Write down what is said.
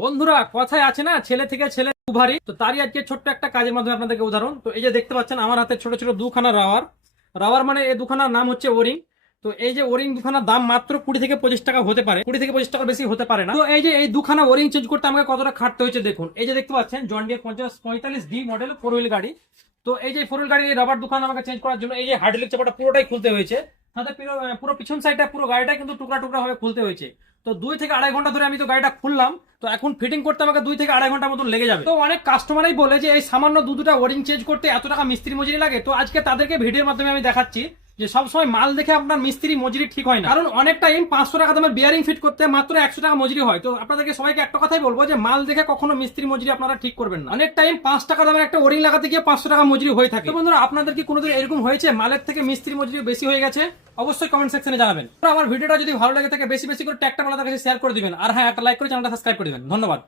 বন্ধুরা, কথায় আছে না, ছেলে থেকে ছেলে ভারী। তো তারই আজকে ছোট্ট একটা কাজের মাধ্যমে আপনাদেরকে উদাহরণ। তো এই যে দেখতে পাচ্ছেন আমার হাতে ছোট ছোট দুখানা রাবার। রাবার মানে এই দুখানার নাম হচ্ছে ওরিং। তো এই যে ওরিং দুখানার দাম মাত্র 20 থেকে 25 টাকা হতে পারে, 20 থেকে 25 টাকার বেশি হতে পারে না। তো এই যে এই দুখানা ওরিং চেঞ্জ করতে আমাকে কতটা খাটতে হয়েছে দেখুন। এই যে দেখতে পাচ্ছেন John Deere 5045D model 4 wheel গাড়ি। তো এই যে 4 হুইল গাড়ির এই রাবার দুখানা আমাকে চেঞ্জ করার জন্য এই যে হাইড্রোলিক চাপাটা পুরোটাই খুলতে হয়েছে। সাথে পুরো পিছন সাইডটা পুরো গাড়িটা কিন্তু টুকরা টুকরা ভাবে খুলতে হয়েছে। তো 2 থেকে আড়াই ঘন্টা ধরে আমি তো গাড়িটা খুললাম। তো এখন ফিটিং করতে আমাকে 2 থেকে আড়াই ঘন্টার মতন লেগে যাবে। তো অনেক কাস্টমারই বলে যে এই সামান্য দুটা ওয়ারিং চেঞ্জ করতে এত টাকা মিস্ত্রি মজুরি লাগে। তো আজকে তাদেরকে ভিডিওর মাধ্যমে আমি দেখাচ্ছি যে সবসময় মাল দেখে আপনার মিস্ত্রি মজুরি ঠিক হয় না। কারণ অনেক টাইম 500 টাকা দামের বিয়ারিং ফিট করতে মাত্র 100 টাকা মজুরি হয়। তো আপনাদেরকে সবাইকে একটা কথাই বলবো যে মাল দেখে কখনো মিস্ত্রি মজুরি আপনারা ঠিক করবেন না। অনেক টাইম 5 টাকা দামের একটা ওয়ারিং লাগাতে গিয়ে 500 টাকা মজুরি হয়ে থাকে। তো বন্ধুরা, আপনাদের কি কোনোদিন এরকম হয়েছে মালের থেকে মিস্ত্রি মজুরি বেশি হয়ে গেছে? অবশ্যই কমেন্ট সেকশনে জানাবেন। আমার ভিডিওটা যদি ভালো লাগে থাকে বেশি বেশি করে ট্যাগটা আপনাদের কাছে শেয়ার করে দিবেন। আর হ্যাঁ, একটা লাইক করে চ্যানেলটা সাবস্ক্রাইব করে দিবেন। ধন্যবাদ।